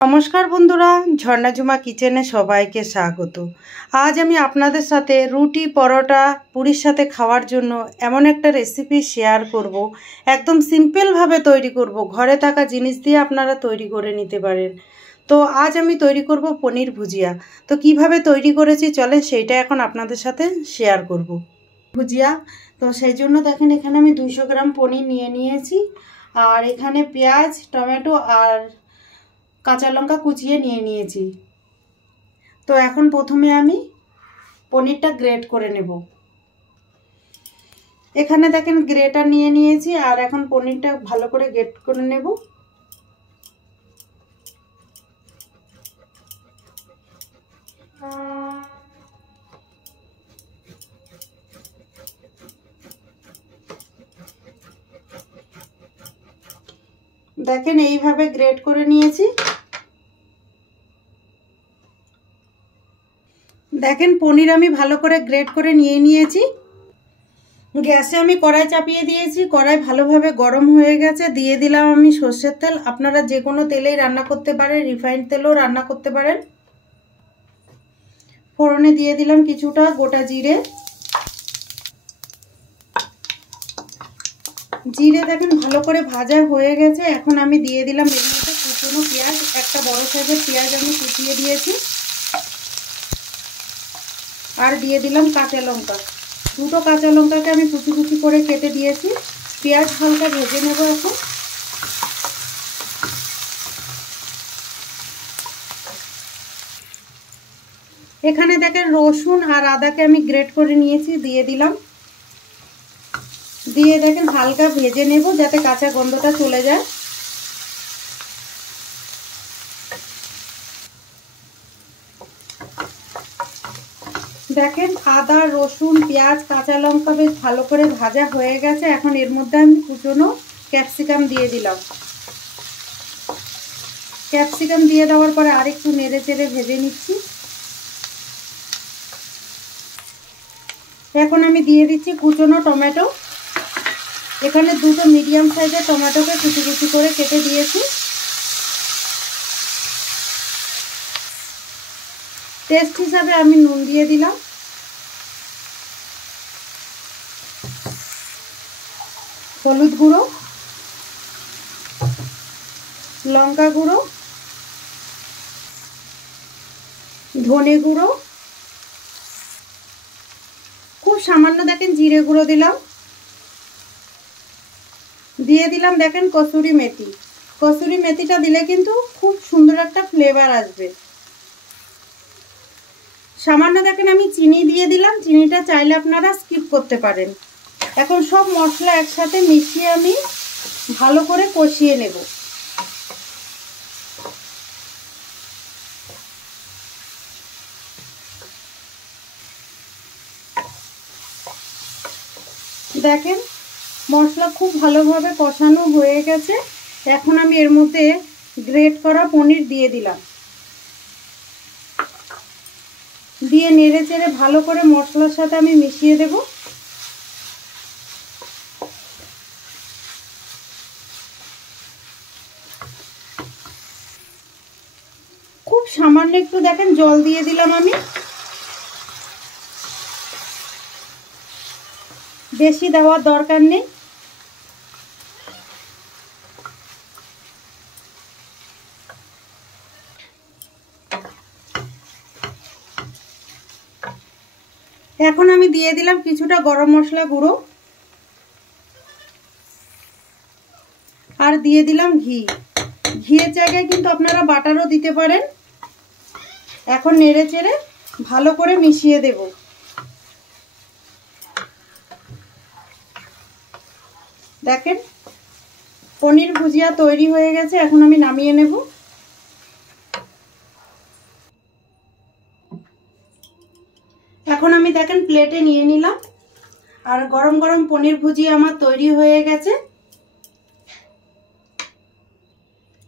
নমস্কার বন্ধুরা, ঝর্ণা ঝুমা কিচেনে সবাইকে স্বাগত। আজ আমি আপনাদের সাথে রুটি, পরোটা, পুরির সাথে খাওয়ার জন্য এমন একটা রেসিপি শেয়ার করব। একদম সিম্পলভাবে তৈরি করব, ঘরে থাকা জিনিস দিয়ে আপনারা তৈরি করে নিতে পারেন। তো আজ আমি তৈরি করব পনির ভুজিয়া। তো কিভাবে তৈরি করেছি চলে সেইটা এখন আপনাদের সাথে শেয়ার করব। ভুজিয়া, তো সেই জন্য দেখেন এখানে আমি 200 গ্রাম পনির নিয়ে নিয়েছি। আর এখানে পেঁয়াজ, টমেটো আর কাঁচা লঙ্কা কুচিয়ে নিয়ে নিয়েছি। তো এখন প্রথমে আমি পনিরটা গ্রেট করে নেব। এখানে দেখেন গ্রেটার নিয়ে নিয়েছি আর এখন পনিরটা ভালো করে গ্রেট করে নেব। দেখেন এইভাবে গ্রেট করে নিয়েছি। দেখেন পনির আমি ভালো করে গ্রেট করে নিয়েছি। গ্যাসে আমি কড়াই চাপিয়ে দিয়েছি, কড়াই ভালোভাবে গরম হয়ে গেছে। দিয়ে দিলাম আমি সর্ষের তেল। আপনারা যে কোনো তেলেই রান্না করতে পারেন, রিফাইন্ড তেলও রান্না করতে পারেন। ফোড়নে দিয়ে দিলাম কিছুটা গোটা জিরে। জিরে দেখেন ভালো করে ভাজা হয়ে গেছে। এখন আমি দিয়ে দিলাম এর মধ্যে কুচনো পেঁয়াজ। একটা বড় সাইজের পেঁয়াজ আমি কুচিয়ে দিয়েছি। আর দিয়ে দিলাম কাঁচা লঙ্কা। দুটো কাঁচা লঙ্কাকে আমি কুচি কুচি করে কেটে দিয়েছি। পেঁয়াজ হালকা ভেজে নেব এখন। এখানে দেখেন রসুন আর আদাকে আমি গ্রেট করে নিয়েছি, দিয়ে দিলাম। দিয়ে দেখেন হালকা ভেজে নেব যাতে কাঁচা গন্ধটা চলে যায়। দেখেন আদা, রসুন, পেঁয়াজ, কাঁচা লঙ্কা বেশ ভালো করে ভাজা হয়ে গেছে। এখন এর মধ্যে আমি কুচনো ক্যাপসিকাম দিয়ে দিলাম। ক্যাপসিকাম দিয়ে দেওয়ার পরে আরেকটু নেড়ে চেড়ে ভেজে নিচ্ছি। এখন আমি দিয়ে দিচ্ছি কুচনো টমেটো। এখানে দুটো মিডিয়াম সাইজের টমেটোকে কুচি কুচি করে কেটে দিয়েছি। টেস্ট হিসাবে আমি নুন দিয়ে দিলাম। হলুদ গুঁড়ো, লঙ্কা গুঁড়ো, ধনে গুঁড়ো, খুব সামান্য দেখেন জিরে গুঁড়ো দিলাম। দিয়ে দিলাম দেখেন কসুরি মেথি। কসুরি মেথিটা দিলে কিন্তু খুব সুন্দর একটা ফ্লেভার আসবে। সামান্য দেখেন আমি চিনি দিয়ে দিলাম। চিনিটা চাইলে আপনারা স্কিপ করতে পারেন। এখন সব মশলা একসাথে মিশিয়ে আমি ভালো করে কষিয়ে নেব। দেখেন মশলা খুব ভালোভাবে কষানো হয়ে গেছে। এখন আমি এর মধ্যে গ্রেট করা পনির দিয়ে দিলাম। দিয়ে নেড়ে চেড়ে ভালো করে মশলার সাথে আমি মিশিয়ে দেব। খুব সামান্য একটু দেখেন জল দিয়ে দিলাম আমি। বেশি দেওয়ার দরকার নেই। এখন আমি দিয়ে দিলাম কিছুটা গরম মশলা গুঁড়ো আর দিয়ে দিলাম ঘি। ঘিয়ের জায়গায় কিন্তু আপনারা বাটারও দিতে পারেন। এখন নেড়ে চেড়ে ভালো করে মিশিয়ে দেব। দেখেন পনির ভুজিয়া তৈরি হয়ে গেছে। এখন আমি নামিয়ে নেব। এখন আমি দেখেন প্লেটে নিয়ে নিলাম। আর গরম গরম পনির ভুজিয়া আমার তৈরি হয়ে গেছে।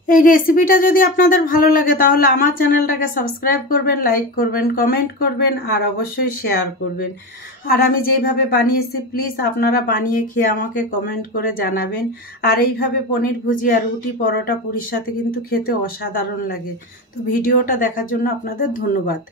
এই রেসিপিটা যদি আপনাদের ভালো লাগে তাহলে আমার চ্যানেলটাকে সাবস্ক্রাইব করবেন, লাইক করবেন, কমেন্ট করবেন আর অবশ্যই শেয়ার করবেন। আর আমি যেইভাবে বানিয়েছি প্লিজ আপনারা বানিয়ে খেয়ে আমাকে কমেন্ট করে জানাবেন। আর এইভাবে পনির ভুজিয়া, রুটি, পরোটা, পুরির সাথে কিন্তু খেতে অসাধারণ লাগে। তো ভিডিওটা দেখার জন্য আপনাদের ধন্যবাদ।